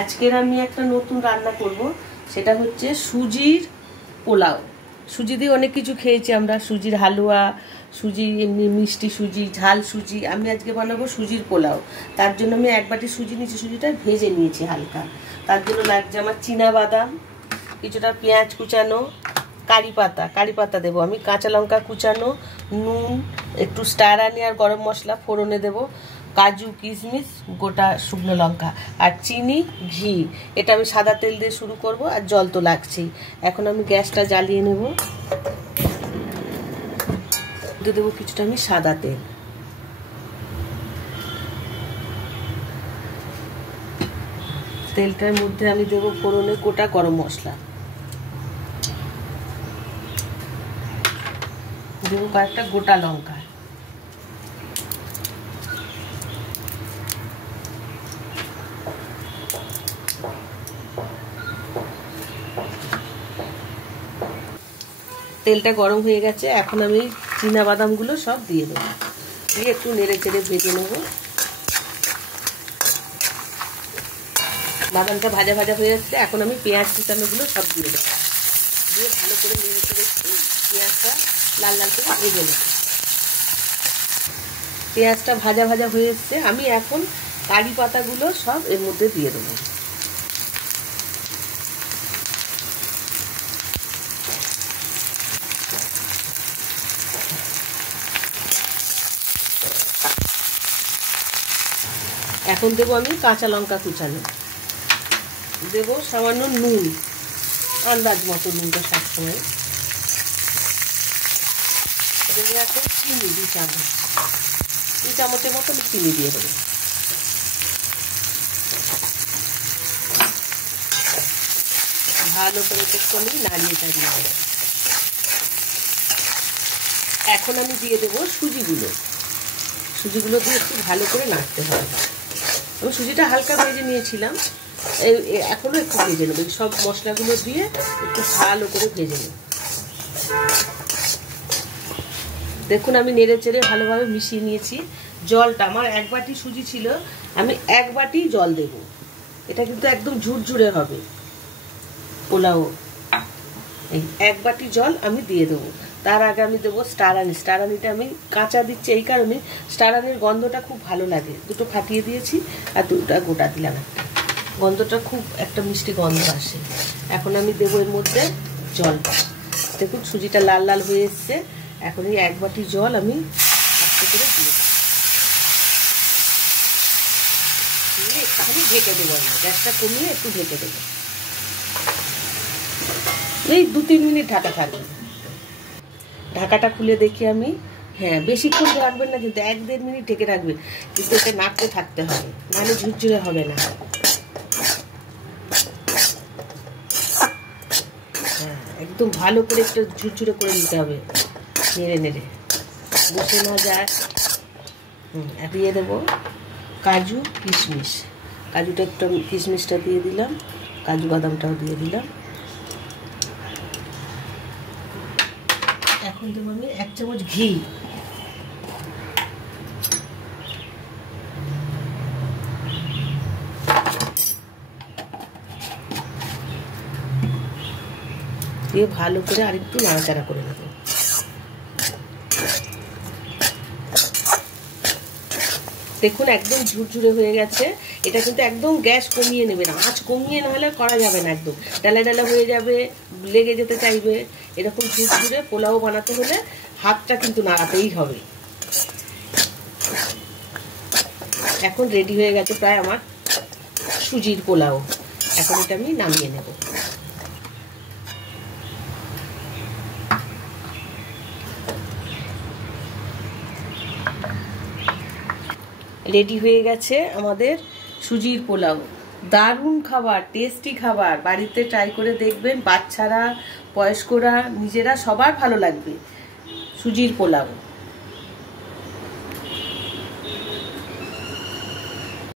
আজকের আমি একটা নতুন রান্না করব, সেটা হচ্ছে সুজির পোলাও। সুজি দিয়ে অনেক কিছু খেয়েছি আমরা, সুজির হালুয়া, সুজি এমনি মিষ্টি সুজি, ঝাল সুজি। আমি আজকে বানাবো সুজির পোলাও। তার জন্য আমি এক বাটি সুজি নিয়েছি, সুজিটা ভেজে নিয়েছি হালকা। তার জন্য লাগছে আমার চীনা বাদাম, কিছুটা পেঁয়াজ কুচানো, কারি পাতা দেবো আমি, কাঁচা লঙ্কা কুচানো, নুন, একটু স্টার আনি আর গরম মশলা ফোড়নে দেবো, কাজু কিশমিশ, গোটা শুকনো লঙ্কা আর চিনি, ঘি। এটা আমি সাদা তেল দিয়ে শুরু করব, আর জল তো লাগছেই। এখন আমি গ্যাসটা জ্বালিয়ে নেব, দিয়ে দেবো কিছুটা আমি সাদা তেল। তেলটার মধ্যে আমি দেবো ফোড়নে গোটা গরম মশলা, দেবো কয়েকটা গোটা লঙ্কা, তেলটা গরম হয়ে গেছে। এখন আমি চীনা বাদামগুলো সব দিয়ে দেবো, দিয়ে একটু নেড়ে চেড়ে ভেজে নেব। বাদামটা ভাজা ভাজা হয়ে যাচ্ছে, এখন আমি পেঁয়াজ কুচানোগুলো সব দিয়ে দেবো, দিয়ে ভালো করে নেড়ে চেড়ে পেঁয়াজটা লাল লাল করে ভেজে নেব। পেঁয়াজটা ভাজা ভাজা হয়ে এসছে, আমি এখন কারি পাতাগুলো সব এর মধ্যে দিয়ে দেবো। এখন দেবো আমি কাঁচা লঙ্কা কুচানো, দেবো সামান্য নুন, আন্দাজ মতো নুনটা সবসময় দেবো। এখন চিনি 2 চামচের মতো চিনি দিয়ে দেবো। ভালো করে একটু আমি নাড়িয়ে চাড়িয়ে দেবো। এখন আমি দিয়ে দেবো সুজিগুলো দিয়ে একটু ভালো করে নাড়তে হবে। আমি সুজিটা হালকা ভেজে নিয়েছিলাম, এখনো একটু ভেজে নেবো। সব মশলাগুলো দিয়ে একটু ভালো করে ভেজে নেব। দেখুন আমি নেড়ে চেড়ে ভালোভাবে মিশিয়ে নিয়েছি। জলটা আমার 1 বাটি সুজি ছিল, আমি 1 বাটি জল দেব। এটা কিন্তু একদম ঝুরঝুরে হবে পোলাও। এই 1 বাটি জল আমি দিয়ে দেবো। তার আগে আমি দেবো স্টার আনিটা আমি কাঁচা দিচ্ছি এই কারণে, স্টার আনির গন্ধটা খুব ভালো লাগে। 2টো ফাটিয়ে দিয়েছি আর 2টা গোটা দিলাম। গন্ধটা খুব একটা মিষ্টি গন্ধ আসে। এখন আমি দেবো এর মধ্যে জলটা। দেখুন সুজিটা লাল লাল হয়ে এসছে। এখন এই 1 বাটি জল আমি আস্তে করে দিয়ে দেবো, দিয়ে একটুখানি ঢেকে দেবো। আমি গ্যাসটা কমিয়ে একটু ঢেকে দেবো, এই 2-3 মিনিট ঢাকা থাকবে। ঢাকাটা খুলে দেখি আমি, হ্যাঁ বেশিক্ষণ রাখবেন না কিন্তু, 1-1.5 মিনিট ঢেকে রাখবেন, কিন্তু এটা নাড়তে থাকতে হবে, নাহলে ঝুরঝুরে হবে না। হ্যাঁ একদম ভালো করে একটু ঝুরঝুরে করে নিতে হবে, নেড়ে নেড়ে বসে না যায়। দিয়ে দেবো কাজু কিশমিশ, কাজুটা একটু কিশমিশটা দিয়ে দিলাম, কাজু বাদামটাও দিয়ে দিলাম। এখন দেবো আমি 1 চামচ ঘি, দিয়ে ভালো করে আরেকটু নাড়াচাড়া করে নেব। দেখুন একদম ঝুরঝুরে হয়ে গেছে। এটা কিন্তু একদম গ্যাস কমিয়ে নেবেন, আঁচ কমিয়ে না হলে করা যাবে না, একদম ডালা ডালা হয়ে যাবে, লেগে যেতে চাইবে। এরকম ঝুরঝুরে পোলাও বানাতে হলে হাতটা কিন্তু নাড়াতেই হবে। এখন রেডি হয়ে গেছে প্রায় আমার সুজির পোলাও। এখন এটা আমি নামিয়ে নেব। রেডি হয়ে গেছে আমাদের সুজির পোলাও। দারুণ খাবার, টেস্টি খাবার, বাড়িতে ট্রাই করে দেখবেন। বাচ্চারা, বয়স্করা, নিজেরা সবার ভালো লাগবে সুজির পোলাও।